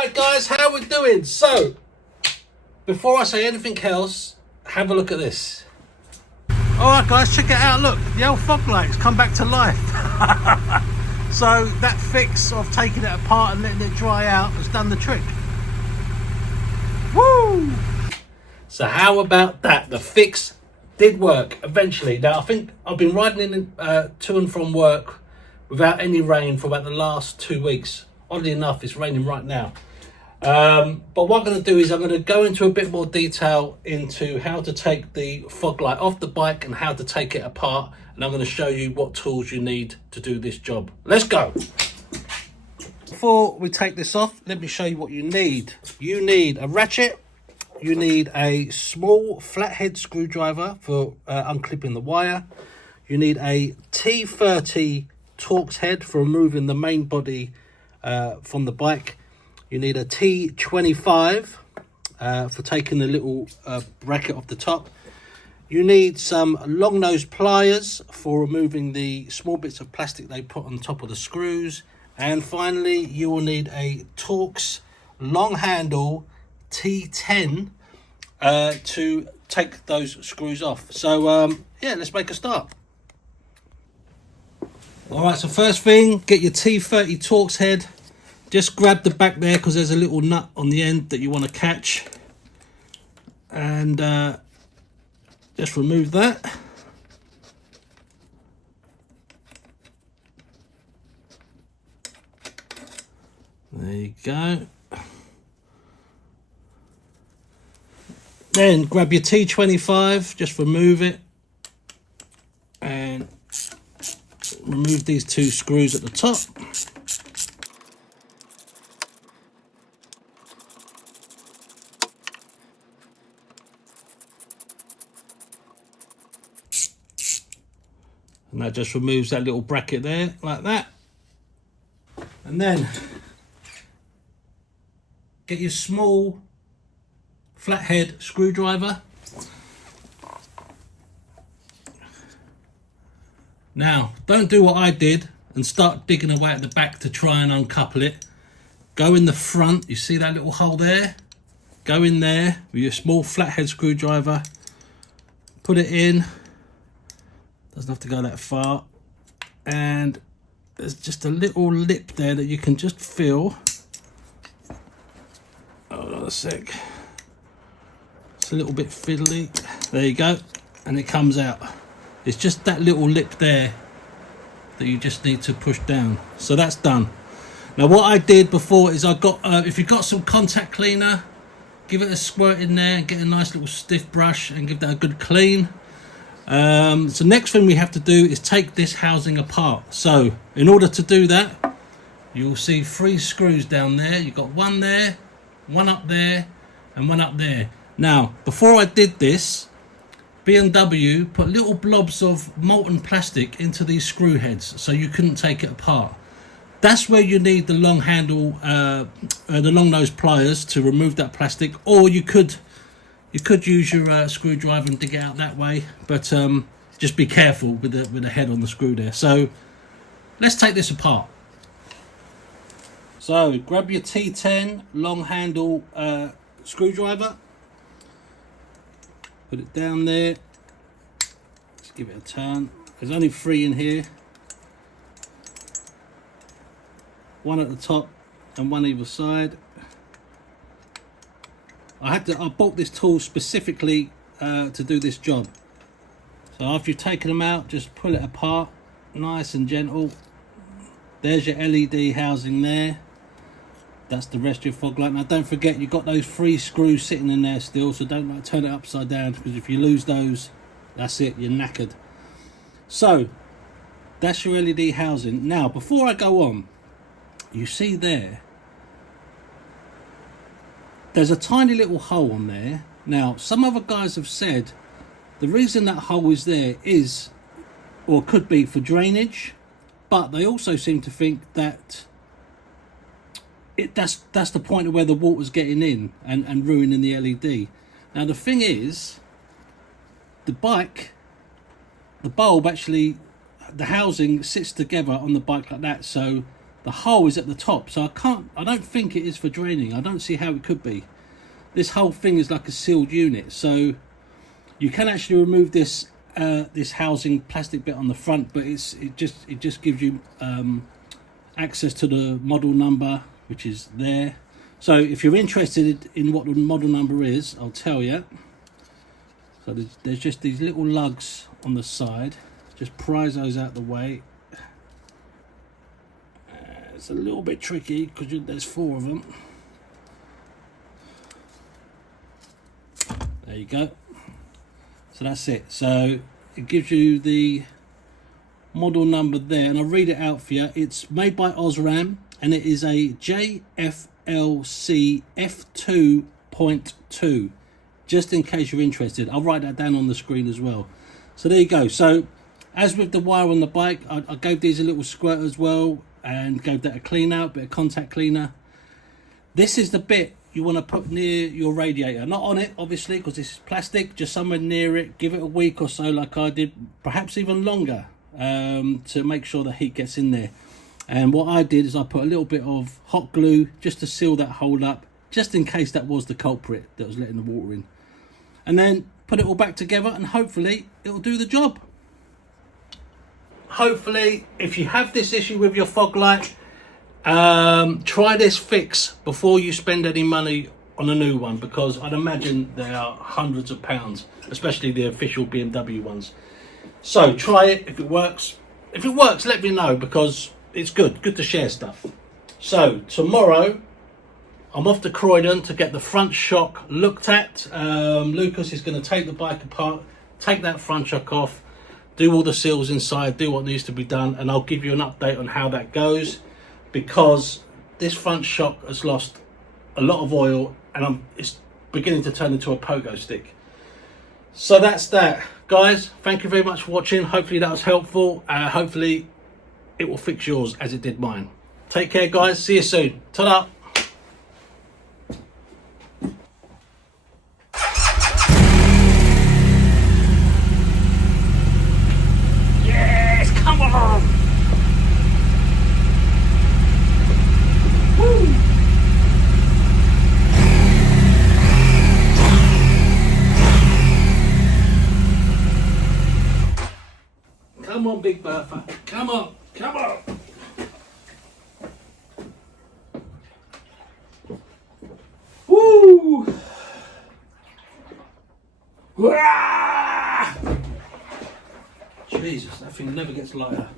Alright guys, how we doing? So, before I say anything else, have a look at this. Alright guys, check it out, look, the old fog light's come back to life. So that fix of taking it apart and letting it dry out has done the trick. Woo! So how about that? The fix did work eventually. Now I think I've been riding in to and from work without any rain for about the last 2 weeks. Oddly enough, it's raining right now. But what I'm going to do is I'm going to go into a bit more detail into how to take the fog light off the bike and how to take it apart. And I'm going to show you what tools you need to do this job. Let's go. Before we take this off, let me show you what you need. You need a ratchet. You need a small flathead screwdriver for unclipping the wire. You need a T30 Torx head for removing the main body from the bike. You need a T25 for taking the little bracket off the top. You need some long nose pliers for removing the small bits of plastic they put on top of the screws. And finally, you will need a Torx long handle T10 to take those screws off. So yeah, let's make a start. All right, so first thing, get your T30 Torx head. Just grab the back there because there's a little nut on the end that you want to catch. And just remove that. There you go. Then grab your T25, just remove it. And remove these two screws at the top. And that just removes that little bracket there, like that. And then get your small flathead screwdriver. Now, don't do what I did and start digging away at the back to try and uncouple it. Go in the front, you see that little hole there? Go in there with your small flathead screwdriver, put it in. Doesn't have to go that far. And there's just a little lip there that you can just feel. Hold on a sec. It's a little bit fiddly. There you go. And it comes out. It's just that little lip there that you just need to push down. So that's done. Now what I did before is I got, if you've got some contact cleaner, give it a squirt in there and get a nice little stiff brush and give that a good clean. So next thing we have to do is take this housing apart. So in order to do that, you'll see 3 screws down there. You've got one there, one up there, and one up there. Now, before I did this, BMW put little blobs of molten plastic into these screw heads so you couldn't take it apart. That's where you need the long handle, the long nose pliers to remove that plastic, or you could use your screwdriver and dig it out that way, but just be careful with the head on the screw there. So let's take this apart. So grab your T10 long handle screwdriver, put it down there, just give it a turn. There's only 3 in here, one at the top and one either side. I bought this tool specifically to do this job. So after you've taken them out, just pull it apart, nice and gentle. There's your LED housing there. That's the rest of your fog light. Now don't forget, you've got those 3 screws sitting in there still, so don't turn it upside down, because if you lose those, that's it, you're knackered. So that's your LED housing. Now before I go on, you see there's a tiny little hole on there. Now some other guys have said the reason that hole is there is, or could be, for drainage, but they also seem to think that that's the point of where the water's getting in and ruining the LED. Now the thing is, the bike, the bulb actually, the housing sits together on the bike like that, so the hole is at the top, so I don't think it is for draining. I don't see how it could be. This whole thing is like a sealed unit, so you can actually remove this this housing plastic bit on the front, but it just gives you access to the model number, which is there. So if you're interested in what the model number is, I'll tell you. So there's just these little lugs on the side. Just prise those out the way. It's a little bit tricky because there's 4 of them. There you go. So that's it. So it gives you the model number there, and I'll read it out for you. It's made by Osram, and it is a JFLC F2.2. Just in case you're interested, I'll write that down on the screen as well. So there you go. So as with the wire on the bike, I gave these a little squirt as well, and gave that a clean out, bit of contact cleaner. This is the bit you want to put near your radiator, not on it obviously because this is plastic, just somewhere near it. Give it a week or so like I did, perhaps even longer, to make sure the heat gets in there. And what I did is I put a little bit of hot glue just to seal that hole up, just in case that was the culprit that was letting the water in, and then put it all back together, and hopefully it'll do the job. Hopefully, if you have this issue with your fog light, try this fix before you spend any money on a new one, because I'd imagine they are hundreds of pounds, especially the official BMW ones. So try it. If it works, let me know, because it's good to share stuff. So tomorrow I'm off to Croydon to get the front shock looked at. Lucas is going to take the bike apart, take that front shock off, do all the seals inside, do what needs to be done, and I'll give you an update on how that goes, because this front shock has lost a lot of oil and it's beginning to turn into a pogo stick. So that's that, guys. Thank you very much for watching. Hopefully that was helpful. Hopefully it will fix yours as it did mine. Take care, guys. See you soon. Ta-da. Yes, come on. Woo. Come on, Big Bertha. Come on. Come on. Woo. Wah! Jesus, that thing never gets lighter.